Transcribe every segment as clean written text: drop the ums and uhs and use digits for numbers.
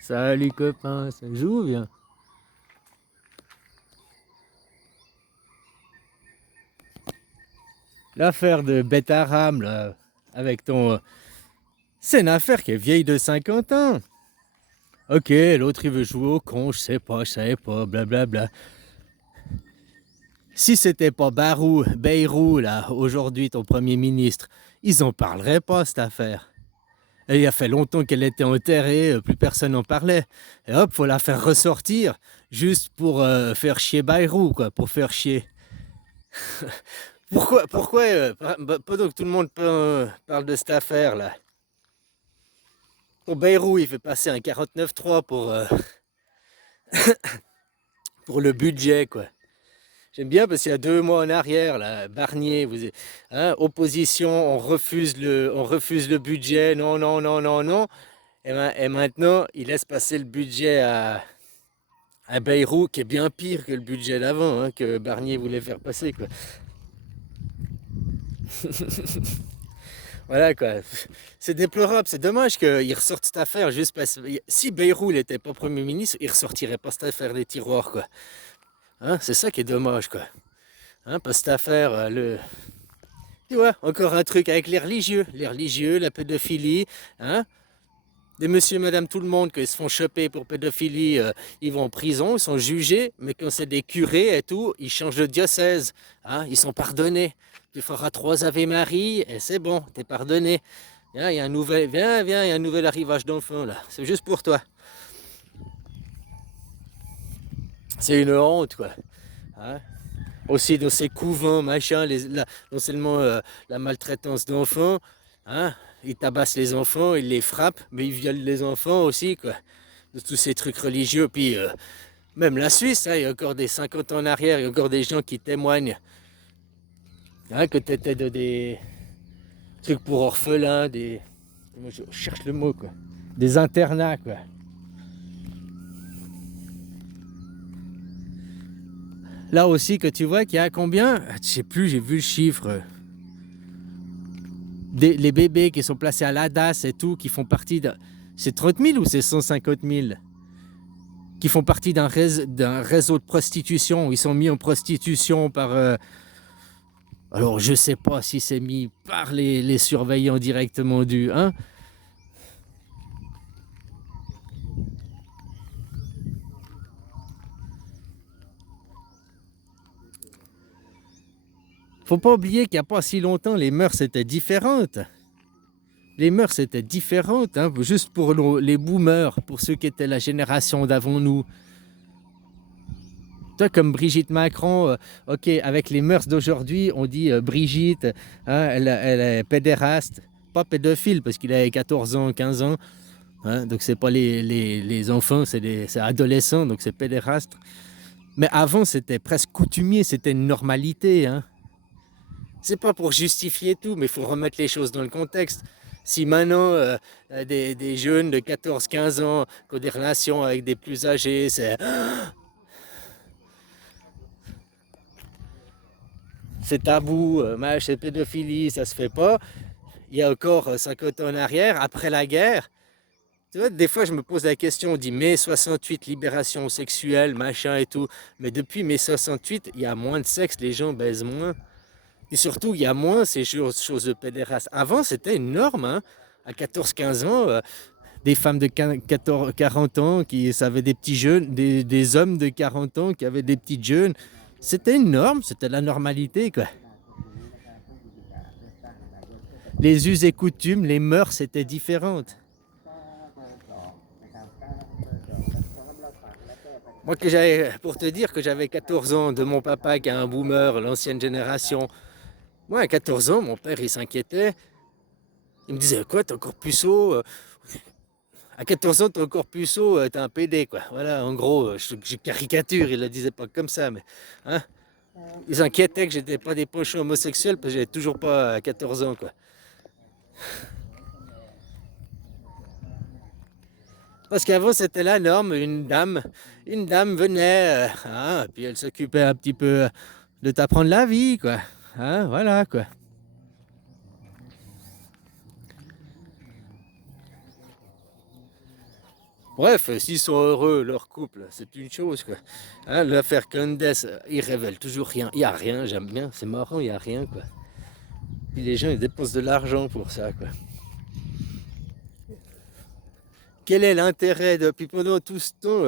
Salut copain, ça joue bien. L'affaire de Betaram, là, avec ton... C'est une affaire qui est vieille de 50 ans. Ok, l'autre il veut jouer au con, je savais pas, blablabla. Si c'était pas Bayrou, là, aujourd'hui ton premier ministre, ils en parleraient pas, cette affaire. Et il y a fait longtemps qu'elle était enterrée, plus personne n'en parlait. Et hop, faut la faire ressortir, juste pour faire chier Bayrou, quoi, pour faire chier. Pourquoi pendant que tout le monde parle de cette affaire-là, pour Bayrou, il fait passer un 49.3 pour le budget, quoi. J'aime bien parce qu'il y a 2 mois en arrière, là, Barnier, opposition, on refuse le budget, non, non, non, non, non. Et maintenant, il laisse passer le budget à Bayrou, qui est bien pire que le budget d'avant, hein, que Barnier voulait faire passer, quoi. Voilà quoi, c'est déplorable, c'est dommage qu'il ressorte cette affaire juste parce que si Bayrou n'était pas Premier ministre, il ressortirait pas cette affaire des tiroirs quoi. Hein, c'est ça qui est dommage quoi. Hein, parce que cette affaire, tu vois, encore un truc avec les religieux, la pédophilie, hein. Des monsieur et madame tout le monde qui se font choper pour pédophilie, ils vont en prison, ils sont jugés, mais quand c'est des curés et tout, ils changent de diocèse, hein, ils sont pardonnés. Tu feras 3 Ave Marie et c'est bon, t'es pardonné. Viens, il y a un nouvel, viens, il y a un nouvel arrivage d'enfants là. C'est juste pour toi. C'est une honte quoi. Hein. Aussi dans ces couvents, machin, non seulement la maltraitance d'enfants, hein, ils tabassent les enfants, ils les frappent, mais ils violent les enfants aussi quoi. De tous ces trucs religieux. Puis même la Suisse, hein, il y a encore des 50 ans en arrière, il y a encore des gens qui témoignent hein, que tu étais de des trucs pour orphelins, des. Je cherche le mot quoi. Des internats quoi. Là aussi que tu vois qu'il y a combien, je sais plus, j'ai vu le chiffre. Les bébés qui sont placés à l'ADAS et tout, qui font partie de. C'est 30 000 ou c'est 150 000 qui font partie d'un réseau de prostitution. Ils sont mis en prostitution par. Alors je sais pas si c'est mis par les surveillants directement du. Hein. Faut pas oublier qu'il n'y a pas si longtemps, les mœurs étaient différentes. Les mœurs étaient différentes, hein, juste pour les boomers, pour ceux qui étaient la génération d'avant nous. Toi, comme Brigitte Macron, ok, avec les mœurs d'aujourd'hui, on dit Brigitte, hein, elle est pédéraste, pas pédophile, parce qu'il a 14 ans, 15 ans, hein, donc c'est pas les enfants, c'est adolescents, donc c'est pédéraste. Mais avant, c'était presque coutumier, c'était une normalité. Hein. C'est pas pour justifier tout, mais il faut remettre les choses dans le contexte. Si maintenant, des jeunes de 14-15 ans qui ont des relations avec des plus âgés, c'est tabou, c'est pédophilie, ça se fait pas. Il y a encore 50 ans en arrière, après la guerre, tu vois, des fois je me pose la question, on dit mai 68, libération sexuelle, machin et tout. Mais depuis mai 68, il y a moins de sexe, les gens baisent moins. Et surtout, il y a moins ces choses de pédéraste. Avant, c'était une norme, hein. À 14-15 ans, des femmes de 40 ans qui avaient des petits jeunes, des hommes de 40 ans qui avaient des petits jeunes. C'était une norme, c'était la normalité, quoi. Les us et coutumes, les mœurs étaient différentes. Moi, pour te dire que j'avais 14 ans de mon papa qui est un boomer, l'ancienne génération. Moi, à 14 ans, mon père, il s'inquiétait. Il me disait, quoi, t'es encore puceau? À 14 ans, t'es encore puceau, t'es un PD, quoi. Voilà, en gros, je caricature, il le disait pas comme ça, mais. Hein, ils s'inquiétaient que j'étais pas des pochons homosexuels parce que j'avais toujours pas 14 ans, quoi. Parce qu'avant, c'était la norme, une dame venait, hein, puis elle s'occupait un petit peu de t'apprendre la vie, quoi. Hein, voilà, quoi. Bref, s'ils sont heureux, leur couple, c'est une chose, quoi. Hein, l'affaire Candace, ils révèlent toujours rien. Il n'y a rien, j'aime bien, c'est marrant, il n'y a rien, quoi. Puis les gens, ils dépensent de l'argent pour ça, quoi. Quel est l'intérêt de... Puis pendant tout ce temps,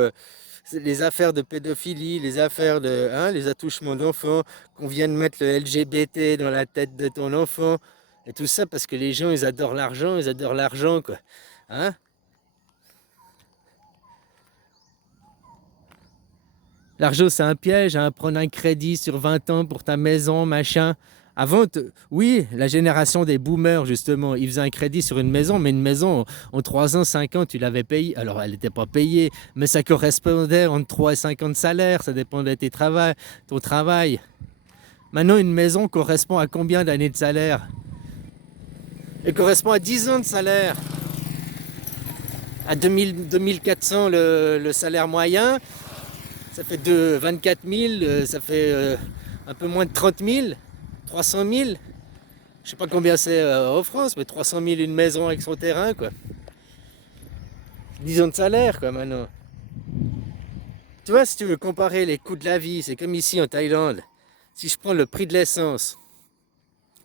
les affaires de pédophilie, les affaires de... Hein, les attouchements d'enfants, qu'on vienne mettre le LGBT dans la tête de ton enfant, et tout ça parce que les gens, ils adorent l'argent, quoi. Hein? L'argent, c'est un piège, hein, prendre un crédit sur 20 ans pour ta maison, machin. Avant, oui, la génération des boomers, justement, ils faisaient un crédit sur une maison, mais une maison, en 3 ans, 5 ans, tu l'avais payée. Alors, elle n'était pas payée, mais ça correspondait entre 3 et 5 ans de salaire, ça dépendait de ton travail. Maintenant, une maison correspond à combien d'années de salaire? Elle correspond à 10 ans de salaire. À 2400 le salaire moyen, ça fait 24 000, ça fait un peu moins de 30 000, 300 000. Je sais pas combien c'est en France, mais 300 000 une maison avec son terrain, quoi. 10 ans de salaire, quoi, maintenant. Tu vois, si tu veux comparer les coûts de la vie, c'est comme ici en Thaïlande. Si je prends le prix de l'essence,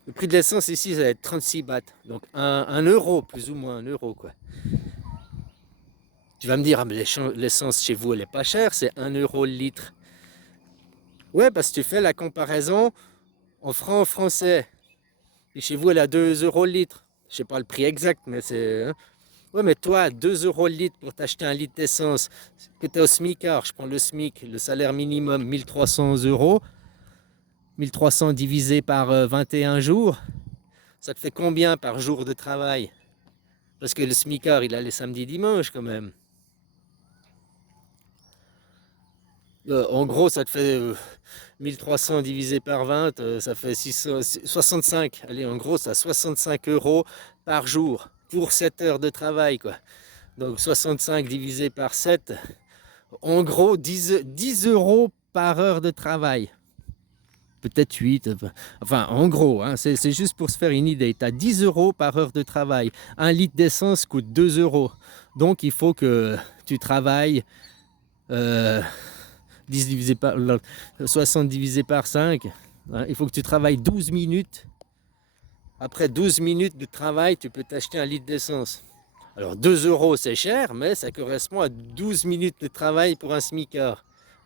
le prix de l'essence ici, ça va être 36 bahts. Donc 1 euro, plus ou moins 1 euro, quoi. Tu vas me dire, ah, mais l'essence chez vous, elle est pas chère, c'est 1 euro le litre. Ouais, parce que tu fais la comparaison en francs français. Et chez vous, elle est à 2 euros le litre. Je sais pas le prix exact, mais c'est... Hein. Ouais, mais toi, 2 euros le litre pour t'acheter un litre d'essence, que tu es au SMICard, je prends le SMIC, le salaire minimum 1300 euros, 1300 divisé par 21 jours, ça te fait combien par jour de travail? Parce que le SMICard, il a les samedis dimanches quand même. En gros, ça te fait 1300 divisé par 20, ça fait 65. Allez, en gros, ça 65 euros par jour pour 7 heures de travail, quoi. Donc 65 divisé par 7, en gros 10 euros par heure de travail. Peut-être 8, enfin en gros, hein, c'est juste pour se faire une idée. Tu as 10 euros par heure de travail. Un litre d'essence coûte 2 euros. Donc il faut que tu travailles 10 divisé par, 60 divisé par 5. Hein, il faut que tu travailles 12 minutes. Après 12 minutes de travail, tu peux t'acheter un litre d'essence. Alors 2 euros c'est cher, mais ça correspond à 12 minutes de travail pour un smicard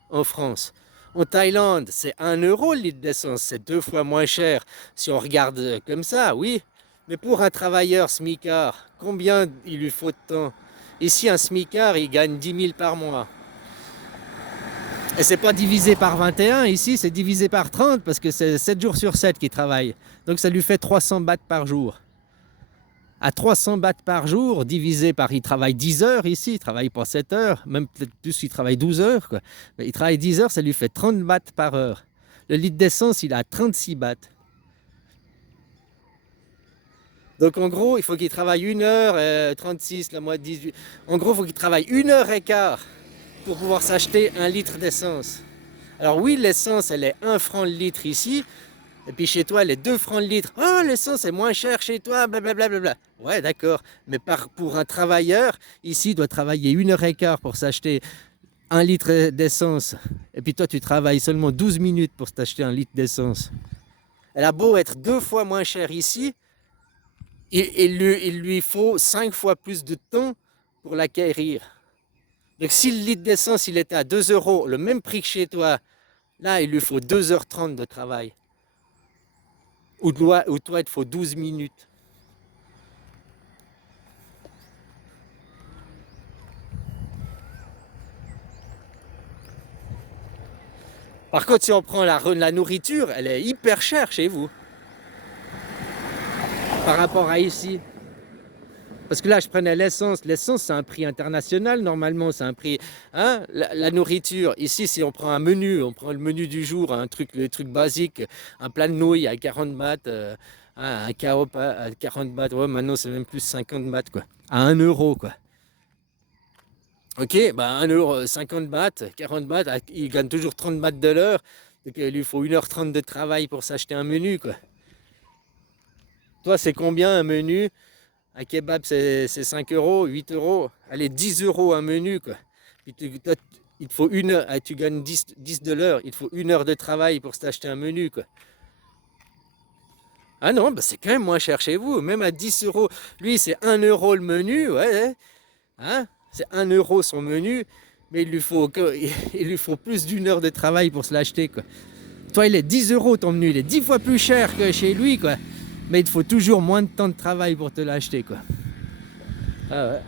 en France. En Thaïlande, c'est 1 euro le litre d'essence, c'est 2 fois moins cher. Si on regarde comme ça, oui. Mais pour un travailleur smicard, combien il lui faut de temps? Ici, un smicard, il gagne 10 000 par mois. Et c'est pas divisé par 21, ici c'est divisé par 30 parce que c'est 7 jours sur 7 qu'il travaille. Donc ça lui fait 300 bahts par jour. À 300 bahts par jour, divisé par, il travaille 10 heures ici, il travaille pas 7 heures, même peut-être plus, il travaille 12 heures. Quoi. Mais il travaille 10 heures, ça lui fait 30 bahts par heure. Le litre d'essence, il a 36 bahts. Donc en gros, il faut qu'il travaille 1 heure, 36, la moitié 18. En gros, il faut qu'il travaille 1 heure et quart pour pouvoir s'acheter un litre d'essence. Alors oui, l'essence, elle est 1 franc le litre ici, et puis chez toi, elle est 2 francs le litre. Oh, l'essence est moins chère chez toi, blablabla. Bla bla bla. Ouais, d'accord. Mais pour un travailleur, ici, il doit travailler 1 heure et quart pour s'acheter 1 litre d'essence. Et puis toi, tu travailles seulement 12 minutes pour t'acheter 1 litre d'essence. Elle a beau être 2 fois moins chère ici, il lui faut 5 fois plus de temps pour l'acquérir. Donc si le litre d'essence, il était à 2 euros, le même prix que chez toi, là, il lui faut 2h30 de travail. Ou toi, il te faut 12 minutes. Par contre, si on prend la nourriture, elle est hyper chère chez vous par rapport à ici. Parce que là, je prenais l'essence. L'essence, c'est un prix international, normalement. C'est un prix... Hein, la nourriture, ici, si on prend un menu, on prend le menu du jour, le truc basique, un plat de nouilles à 40 bahts, un chaos à 40 bahts. Ouais, maintenant, c'est même plus 50 bahts, quoi. À 1 euro, quoi. Ok, bah 1 euro, 50 bahts, 40 bahts, il gagne toujours 30 bahts de l'heure. Donc il lui faut 1h30 de travail pour s'acheter un menu, quoi. Toi, c'est combien un menu Un kebab, c'est 5 euros, 8 euros. Allez, 10 euros un menu, quoi. Puis toi, il te faut une heure, tu gagnes 10 de l'heure, il te faut une heure de travail pour t'acheter un menu, quoi. Ah non, bah c'est quand même moins cher chez vous, même à 10 euros. Lui, c'est 1 euro le menu, ouais, hein? C'est 1 euro son menu, mais il lui faut plus d'une heure de travail pour se l'acheter, quoi. Toi, il est 10 euros ton menu, il est 10 fois plus cher que chez lui, quoi. Mais il te faut toujours moins de temps de travail pour te l'acheter, quoi. Ah ouais.